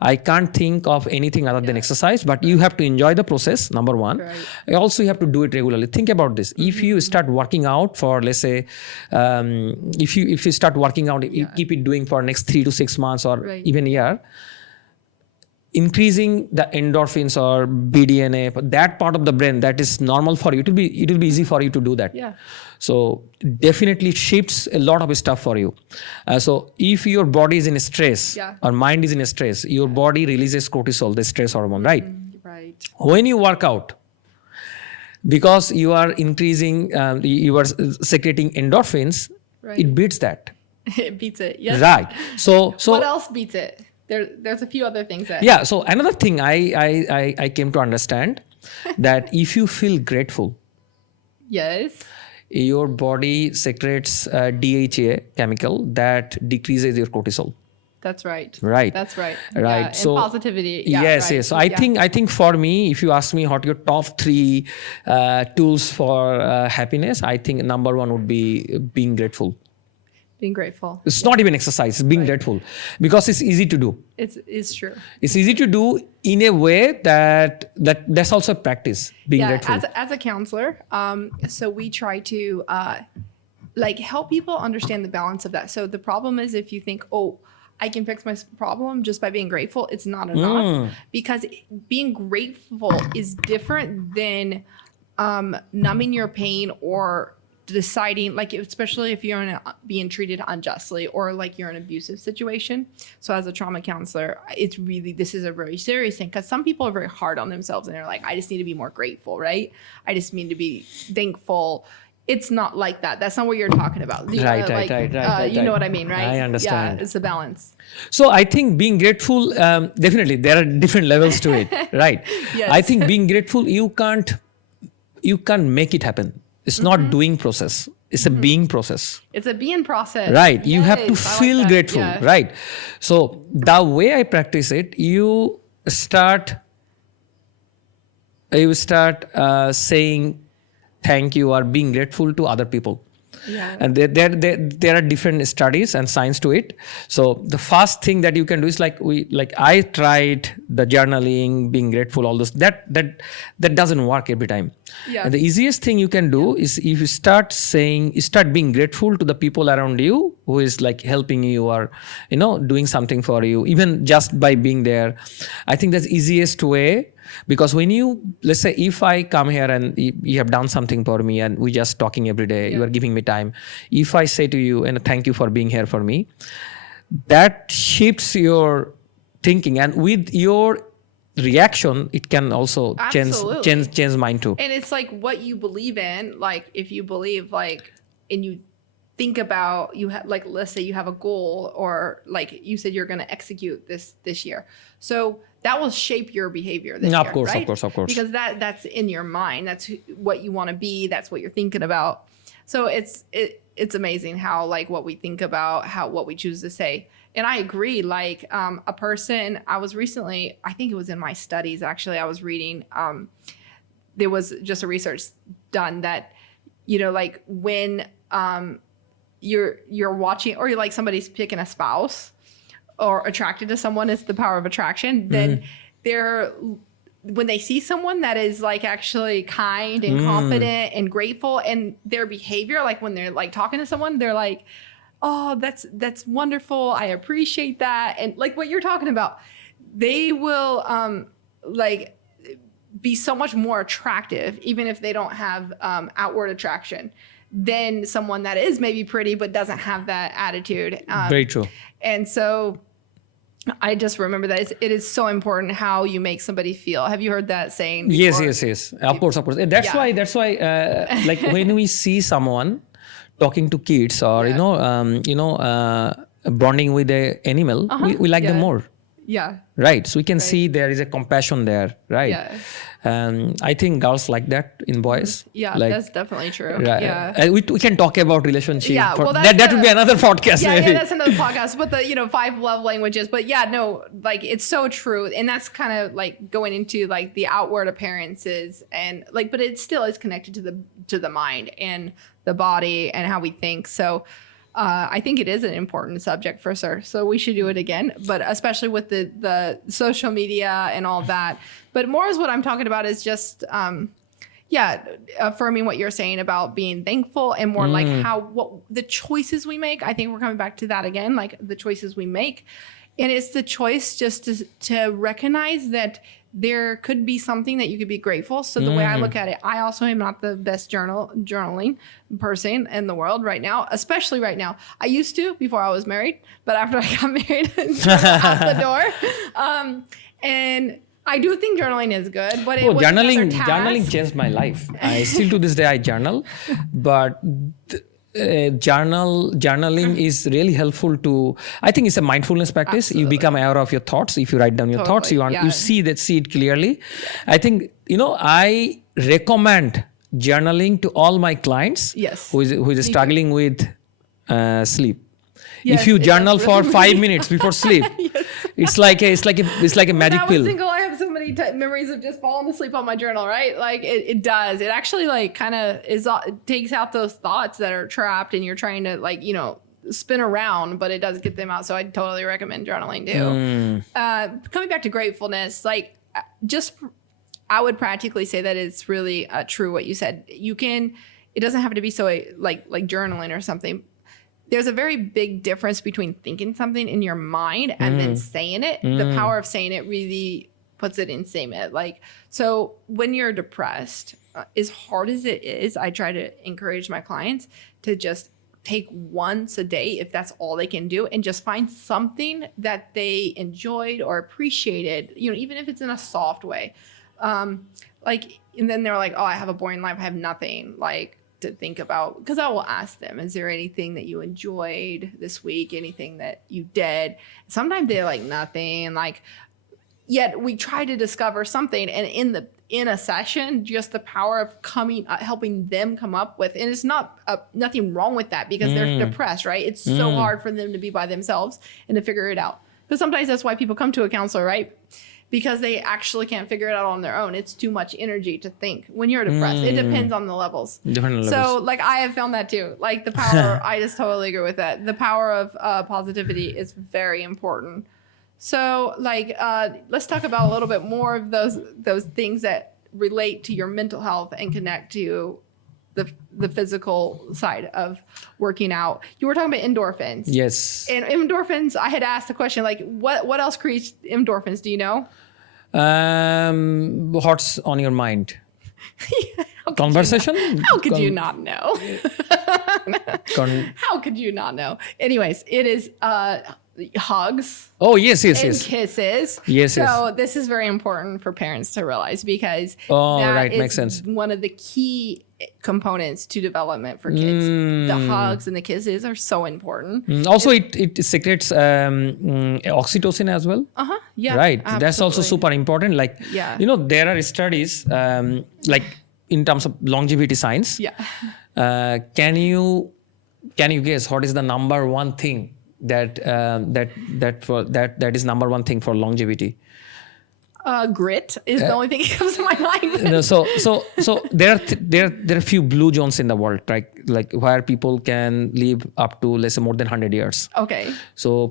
I can't think of anything other than exercise, but you have to enjoy the process, number one. Right. Also, you have to do it regularly. Think about this. If you start working out for, let's say, if you start working out, you keep it doing for next 3 to 6 months or even a year, increasing the endorphins or BDNA, that part of the brain that is normal for you, it will be easy for you to do that. Yeah. So definitely it shifts a lot of stuff for you. So if your body is in stress or mind is in stress, your body releases cortisol, the stress hormone, right? Right. When you work out, because you are increasing, you are secreting endorphins, it beats that. It beats it. Yes. Right. So what else beats it? There's a few other things that. Yeah. So another thing I came to understand that if you feel grateful, yes, your body secretes DHA chemical that decreases your cortisol. That's right. Right. That's right. Right. Yeah, so and positivity. Yeah, yes, right. yes. So I think for me, if you ask me what your top 3 tools for happiness, I think number 1 would be being grateful. Being grateful. It's not even exercise, it's being grateful, because it's easy to do. It's true. It's easy to do in a way that's also a practice, being grateful. As a counselor, so we try to help people understand the balance of that. So the problem is, if you think, oh, I can fix my problem just by being grateful, it's not enough, because being grateful is different than numbing your pain or deciding, like, especially if you're being treated unjustly or like you're in an abusive situation. So as a trauma counselor, this is a very serious thing, because some people are very hard on themselves and they're like, I just need to be more grateful, right? I just need to be thankful. It's not like that. That's not what you're talking about. Right. You know what I mean, right? I understand. Yeah, it's a balance. So I think being grateful, definitely there are different levels to it, right? Yes. I think being grateful, you can't make it happen. It's not doing process. It's a being process. It's a being process. Right. You have to feel grateful. Yeah. Right. So the way I practice it, you start saying thank you or being grateful to other people. Yeah. And there are different studies and science to it. So the first thing that you can do is I tried the journaling, being grateful, all those. That doesn't work every time. Yeah. And the easiest thing you can do is, if you start being grateful to the people around you who is like helping you or doing something for you, even just by being there. I think that's the easiest way. Because when let's say if I come here and you have done something for me and we just talking every day, you are giving me time. If I say to you, and thank you for being here for me, that shifts your thinking, and with your reaction, it can also change mine too. And it's like what you believe in. Like if you believe and you think about, let's say you have a goal, or like you said, you're going to execute this year. So that will shape your behavior this year, of course, right? Of course. Because that's in your mind. That's what you want to be. That's what you're thinking about. So it's amazing how what we think about, what we choose to say. And I agree. A person, I was recently, I think it was in my studies actually, I was reading. There was just a research done that when you're watching, or somebody's picking a spouse or attracted to someone, it's the power of attraction, then when they see someone that is actually kind and confident and grateful, and their behavior, when they're talking to someone, they're like, oh, that's wonderful, I appreciate that. And what you're talking about, they will be so much more attractive, even if they don't have outward attraction, than someone that is maybe pretty but doesn't have that attitude. Very true. And so I just remember that it is so important how you make somebody feel. Have you heard that saying before? Yes. Of course. That's why when we see someone talking to kids or bonding with an animal, we like them more. Yeah. Right. So we can see there is a compassion there. Right. Yeah. I think girls like that in boys. Yeah, that's definitely true. Right. Yeah. We can talk about relationship. Yeah, well, that would be another podcast. Yeah, maybe. yeah, that's another podcast. But the 5 love languages. But yeah, no, it's so true, and that's kind of going into the outward appearances, and but it still is connected to the mind and the body and how we think. So I think it is an important subject for sure. So we should do it again, but especially with the social media and all that. But more is what I'm talking about is just, affirming what you're saying about being thankful and more like what the choices we make. I think we're coming back to that again, like the choices we make. And it's the choice just to recognize that there could be something that you could be grateful. So the way I look at it, I also am not the best journaling person in the world right now, especially right now. I used to before I was married, but after I got married, out the door. And I do think journaling is good, but journaling changed my life. I still to this day I journal, but journaling is really helpful to, I think it's a mindfulness practice. Absolutely. You become aware of your thoughts. If you write down your thoughts, you see it clearly. I think, I recommend journaling to all my clients. Yes. who is struggling with sleep. Yes, if you journal really for 5 minutes before sleep, Yes. it's like a magic When I pill. was single, I have so many memories of just falling asleep on my journal, right? Like it does. It actually like kind of it takes out those thoughts that are trapped and you're trying to like, spin around, but it does get them out. So I totally recommend journaling too. Coming back to gratefulness, like I would practically say that it's really true what you said. It doesn't have to be so like journaling or something. There's a very big difference between thinking something in your mind and then saying it. The power of saying it really puts it in statement. Like, so when you're depressed, as hard as it is, I try to encourage my clients to just take once a day, if that's all they can do, and just find something that they enjoyed or appreciated, even if it's in a soft way. And then they're like, oh, I have a boring life. I have nothing to think about, because I will ask them, is there anything that you enjoyed this week? Anything that you did? Sometimes they're like nothing, yet we try to discover something. And in a session, just the power of helping them come up with, and it's not nothing wrong with that because they're depressed, right? It's so hard for them to be by themselves and to figure it out. Because sometimes that's why people come to a counselor, right? Because they actually can't figure it out on their own. It's too much energy to think when you're depressed. It depends on the levels. So I have found that too. Like the power, I just totally agree with that. The power of positivity is very important. So let's talk about a little bit more of those things that relate to your mental health and connect to the physical side of working out. You were talking about endorphins. Yes. And endorphins, I had asked the question, what else creates endorphins? Do you know? What's on your mind? Conversation? How could you not know? How could you not know? Anyways, it is hugs. Oh, yes. And kisses. Yes. So this is very important for parents to realize because makes sense. One of the key components to development for kids. The hugs and the kisses are so important. Also, it secretes oxytocin as well. Yeah. Right. Absolutely. That's also super important. There are studies in terms of longevity science. Yeah. Can you guess what is the number one thing that is number one thing for longevity? Grit is the only thing that comes to my mind. So there are a few blue zones in the world, right? Like where people can live up to, let's say, more than 100 years. Okay. So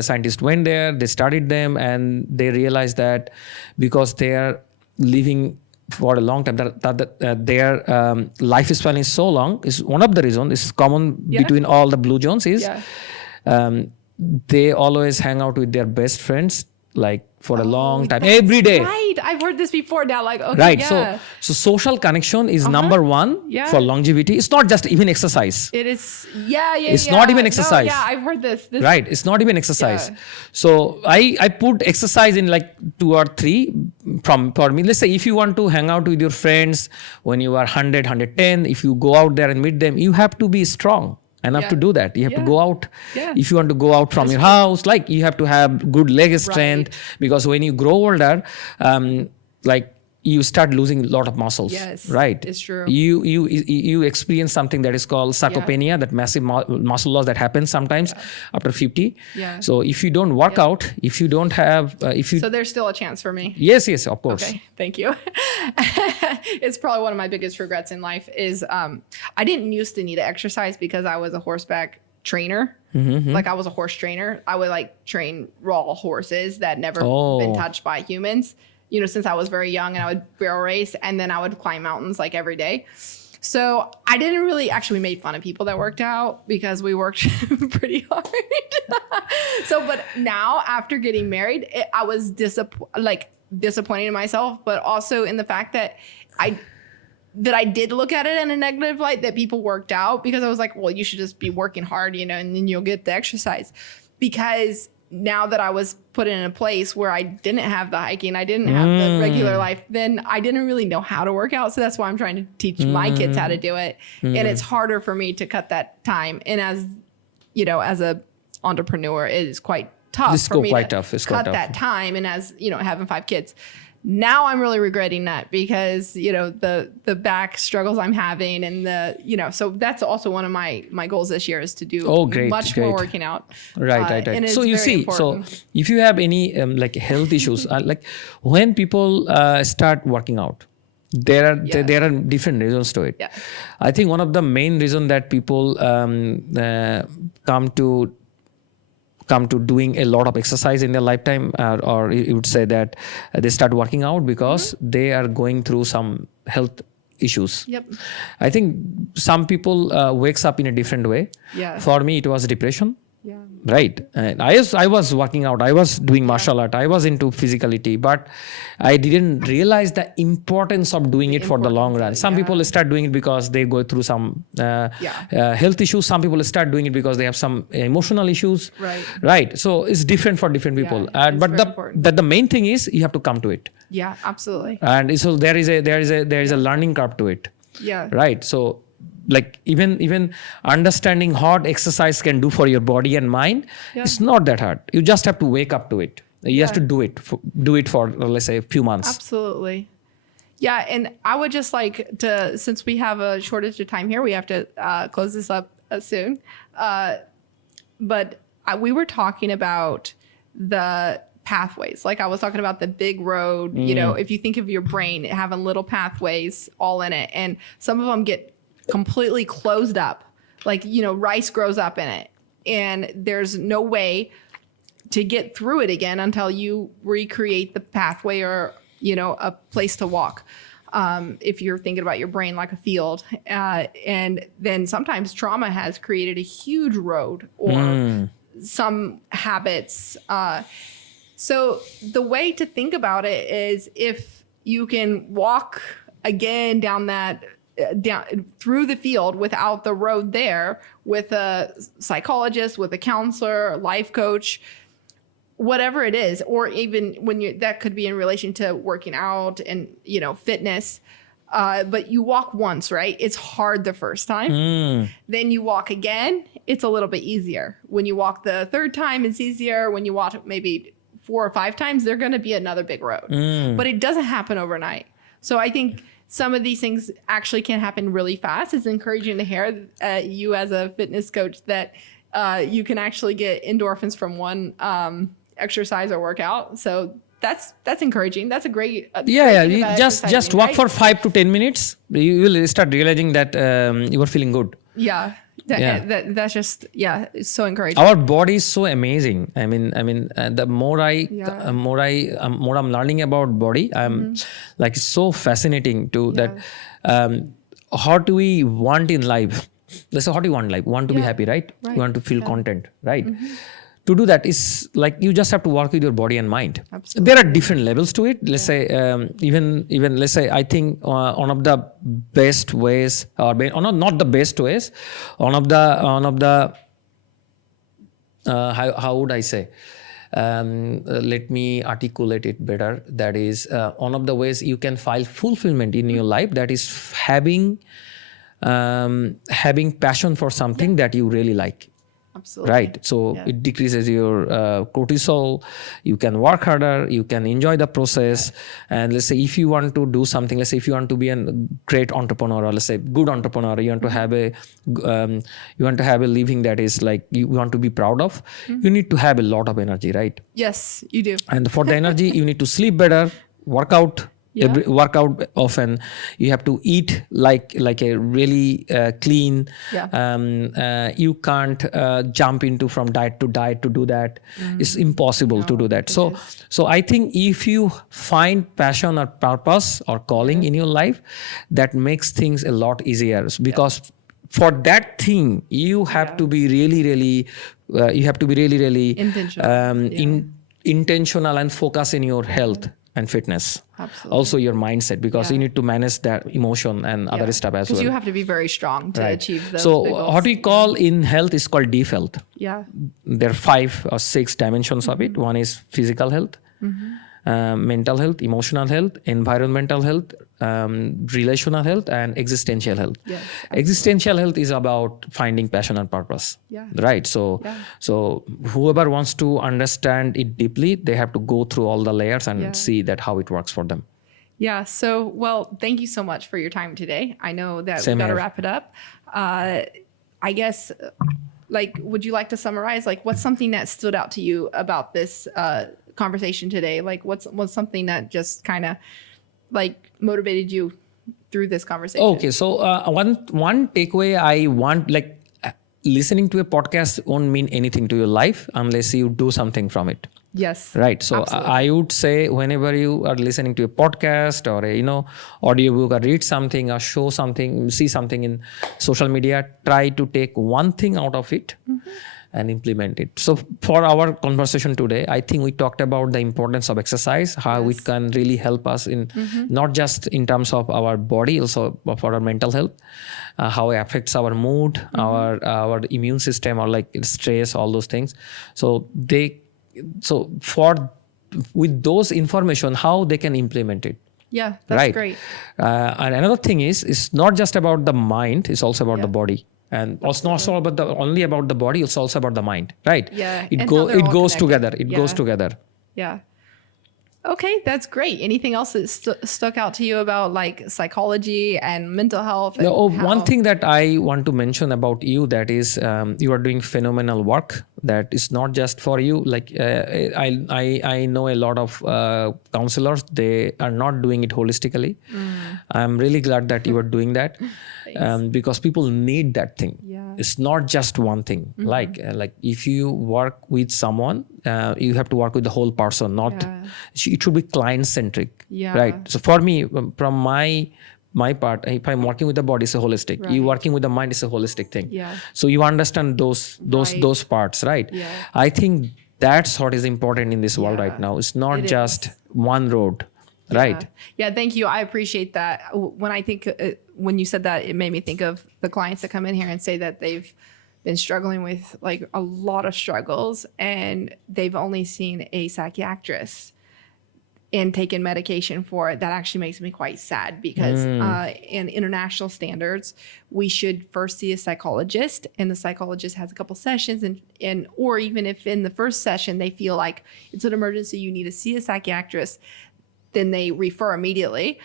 scientists went there, they studied them, and they realized that because they are living for a long time, their lifespan is so long. Is one of the reasons. It's common between all the blue zones is they always hang out with their best friends for a long time, every day. Right, I've heard this before now. Right, so social connection is number one for longevity. It's not just even exercise. It is, It's not even exercise. No, I've heard this. Right, it's not even exercise. So I put exercise in 2 or 3 for me. Let's say if you want to hang out with your friends when you are 100, 110, if you go out there and meet them, you have to be strong enough to do that. You have to go out. If you want to go out from your house, you have to have good leg strength, because when you grow older, you start losing a lot of muscles. Yes, right? It's true. You experience something that is called sarcopenia, that massive muscle loss that happens sometimes after 50. So if you don't work out, if you don't have, so there's still a chance for me. Yes, of course. Okay, thank you. It's probably one of my biggest regrets in life is I didn't used to need to exercise because I was a horseback trainer. Like I was a horse trainer. I would like train raw horses that never been touched by humans, you know, since I was very young, and I would barrel race, and then I would climb mountains like every day. So I didn't really actually made fun of people that worked out because we worked pretty hard. But now after getting married, I was disappointed in myself, but also in the fact that I did look at it in a negative light, that people worked out, because I was like, well, you should just be working hard, you know, and then you'll get the exercise. Because now that I was put in a place where I didn't have the hiking, I didn't have the regular life, then I didn't really know how to work out. So that's why I'm trying to teach my kids how to do it. And it's harder for me to cut that time. And as, you know, as a entrepreneur, it is quite tough for me to cut that time. And as, you know, having 5 kids. Now I'm really regretting that, because, you know, the back struggles I'm having, and you know, so that's also one of my goals this year, is to do much more working out. Right. So you see, important. So if you have any like health issues, like when people start working out, there are different reasons to it. Yeah. I think one of the main reason that people come to doing a lot of exercise in their lifetime, or you would say that they start working out because they are going through some health issues. Yep. I think some people wakes up in a different way. Yeah. For me, it was depression. Yeah. Right. And I was working out. I was doing martial art. I was into physicality, but I didn't realize the importance of doing it for the long run. Some people start doing it because they go through some health issues. Some people start doing it because they have some emotional issues. Right. So it's different for different people. But the main thing is you have to come to it. Yeah, absolutely. And so there is a learning curve to it. Yeah. Right. So, like even understanding what exercise can do for your body and mind, it's not that hard. You just have to wake up to it. You have to do it for let's say a few months. Absolutely. Yeah, and I would just like to, since we have a shortage of time here, we have to close this up soon. But we were talking about the pathways. Like I was talking about the big road, you know, if you think of your brain having little pathways all in it, and some of them get completely closed up, like, you know, rice grows up in it, and there's no way to get through it again until you recreate the pathway, or, you know, a place to walk. If you're thinking about your brain like a field, and then sometimes trauma has created a huge road, or some habits. So the way to think about it is, if you can walk again down through the field without the road there, with a psychologist, with a counselor, a life coach, whatever it is, or even when that could be in relation to working out and, you know, fitness. But you walk once, right? It's hard the first time. Then you walk again, it's a little bit easier. When you walk the third time, it's easier. When you walk maybe 4 or 5 times, they're going to be another big road. But it doesn't happen overnight. So I think some of these things actually can happen really fast. It's encouraging to hear you as a fitness coach that you can actually get endorphins from one exercise or workout. So that's encouraging. That's a great You just walk for 5 to 10 minutes. You will start realizing that you are feeling good. Yeah. That's just it's so encouraging. Our body is so amazing. I mean, the more I'm learning about body, I'm like so fascinating to that. What do we want in life? Let's say, what do you want in life? Want to be happy, right? You want to feel content, right? To do that is like you just have to work with your body and mind. Absolutely. There are different levels to it. Let's say even let's say, I think one of the best ways, or not the best ways, one of the how would I say? Let me articulate it better. That is one of the ways you can find fulfillment in your life. That is having passion for something that you really like. Absolutely. Right. So it decreases your cortisol. You can work harder. You can enjoy the process. And let's say if you want to do something, let's say if you want to be a great entrepreneur, or let's say good entrepreneur, you want to have a living that is like you want to be proud of. You need to have a lot of energy, right? Yes, you do. And for the energy, you need to sleep better, work out, Yeah. work out often. You have to eat like a really clean. Yeah. You can't jump into from diet to do that. It's impossible to No, do that. it So is. I think if you find passion or purpose or calling in your life, that makes things a lot easier, because for that thing you have to be really Intentional. intentional and focus in your health and fitness. Absolutely. Also your mindset, because you Yeah. need to manage that emotion and other stuff as Because well. you have to be very strong to achieve those big So goals. what we call in health is called deep health. Yeah. There are 5 or 6 dimensions of it. One is physical health, mental health, emotional health, environmental health, relational health, and existential health. Yes, Existential health is about finding passion and purpose. Yeah. Right. So whoever wants to understand it deeply, they have to go through all the layers and see that how it works for them. Yeah. So, well, thank you so much for your time today. I know that Same we've got to here. wrap it up. I guess, like, would you like to summarize, like, what's something that stood out to you about this conversation today? Like, what's something that just kind of like motivated you through this conversation? Okay, so one takeaway I want, like, listening to a podcast won't mean anything to your life unless you do something from it. Yes. Right. So I would say whenever you are listening to a podcast or a audiobook, or read something or show something, see something in social media, try to take one thing out of it and implement it. So for our conversation today, I think we talked about the importance of exercise, how it can really help us in not just in terms of our body, also for our mental health, how it affects our mood, our immune system, or like stress, all those things. So with those information, how they can implement it. Yeah, that's great. And another thing is, it's not just about the mind, it's also about the body. And it's not so about only about the body, it's also about the mind, right? Yeah. It and how they're all goes connected. together. It goes together. Yeah. Okay, that's great. Anything else that stuck out to you about like psychology and mental health? And One thing that I want to mention about you, that is you are doing phenomenal work. That is not just for you. Like I know a lot of counselors, they are not doing it holistically. I'm really glad that you are doing that, because people need that thing. Yeah. It's not just one thing. Like if you work with someone, you have to work with the whole person. Not it should be client centric. Yeah. Right. So for me, from my part, if I'm working with the body, it's a holistic. You working with the mind is a holistic thing. Yeah. So you understand those parts, right? Yeah. I think that's what is important in this world right now. It's not just one road, right? Yeah, thank you. I appreciate that. When you said that, it made me think of the clients that come in here and say that they've been struggling with like a lot of struggles, and they've only seen a psychiatrist and taken medication for it. That actually makes me quite sad, because in international standards, we should first see a psychologist, and the psychologist has a couple sessions, and or even if in the first session they feel like it's an emergency, you need to see a psychiatrist, then they refer immediately.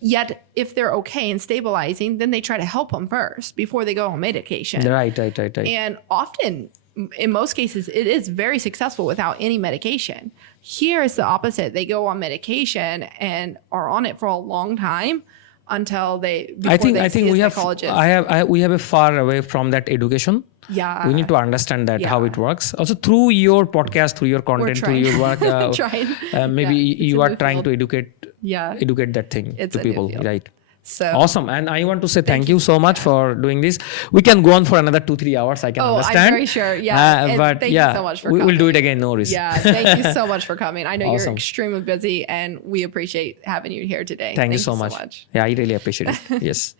Yet if they're okay and stabilizing, then they try to help them first before they go on medication. Right. And often, in most cases, it is very successful without any medication. Here is the opposite. They go on medication and are on it for a long time until they I think see we a have psychologist. we have a far away from that education. Yeah. We need to understand that how it works. Also through your podcast, through your content, through your work, maybe you are trying to educate that thing to people, right? So awesome. And I want to say thank you so much for doing this. We can go on for another 2-3 hours. I can understand. I'm very sure. Yeah. But thank you so much for we coming. will do it again. No worries. Yeah. Thank you so much for coming. I know you're Awesome. extremely busy, and we appreciate having you here today. Thank you so much. Yeah, I really appreciate it. Yes.